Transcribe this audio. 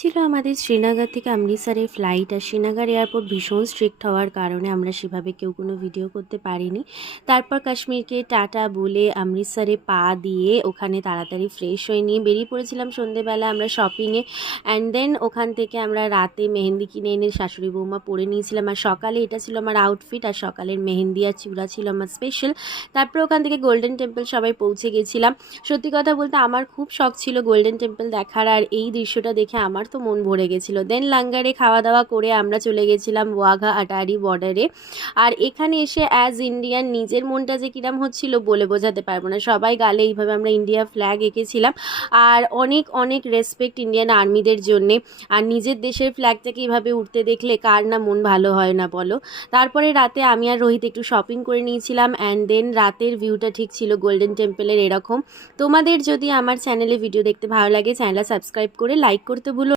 ছিল আমাদের শ্রীনগর থেকে অমৃতসরের ফ্লাইট। আর শ্রীনগর এয়ারপোর্ট ভীষণ স্ট্রিক্ট হওয়ার কারণে আমরা সেভাবে কেউ কোনো ভিডিও করতে পারিনি। তারপর কাশ্মীরকে টাটা বলে অমৃতসরে পা দিয়ে ওখানে তাড়াতাড়ি ফ্রেশ হয়ে নিয়ে বেরিয়ে পড়েছিলাম সন্ধেবেলা আমরা শপিংয়ে। অ্যান্ড দেন ওখান থেকে আমরা রাতে মেহেন্দি কিনে এনে শাশুড়ি বৌমা পরে নিয়েছিলাম। আর সকালে এটা ছিল আমার আউটফিট, আর সকালের মেহেন্দি আর চূড়া ছিল আমার স্পেশাল। তারপর ওখান থেকে গোল্ডেন টেম্পল সবাই পৌঁছে গেছিলাম। সত্যি কথা বলতে আমার খুব শখ ছিল গোল্ডেন টেম্পল দেখার, আর এই দৃশ্যটা দেখে আমার তো মন ভরে গেছিলো। দেন লাঙ্গারে খাওয়া দাওয়া করে আমরা চলে গেছিলাম ওয়াঘা আটারি বর্ডারে। আর এখানে এসে অ্যাজ ইন্ডিয়ান নিজের মনটা যে কিরাম হচ্ছিল বলে বোঝাতে পারবো না। সবাই গালে এইভাবে আমরা ইন্ডিয়া ফ্ল্যাগ এঁকেছিলাম, আর অনেক অনেক রেসপেক্ট ইন্ডিয়ান আর্মিদের জন্যে। আর নিজের দেশের ফ্ল্যাগটাকে এইভাবে উঠতে দেখলে কার না মন ভালো হয় না বলো। তারপরে রাতে আমি আর রোহিত একটু শপিং করে নিয়েছিলাম। অ্যান্ড দেন রাতের ভিউটা ঠিক ছিল গোল্ডেন টেম্পলের এরকম। তোমাদের যদি আমার চ্যানেলে ভিডিও দেখতে ভালো লাগে, চ্যানেলটা সাবস্ক্রাইব করে লাইক করতে ভুলো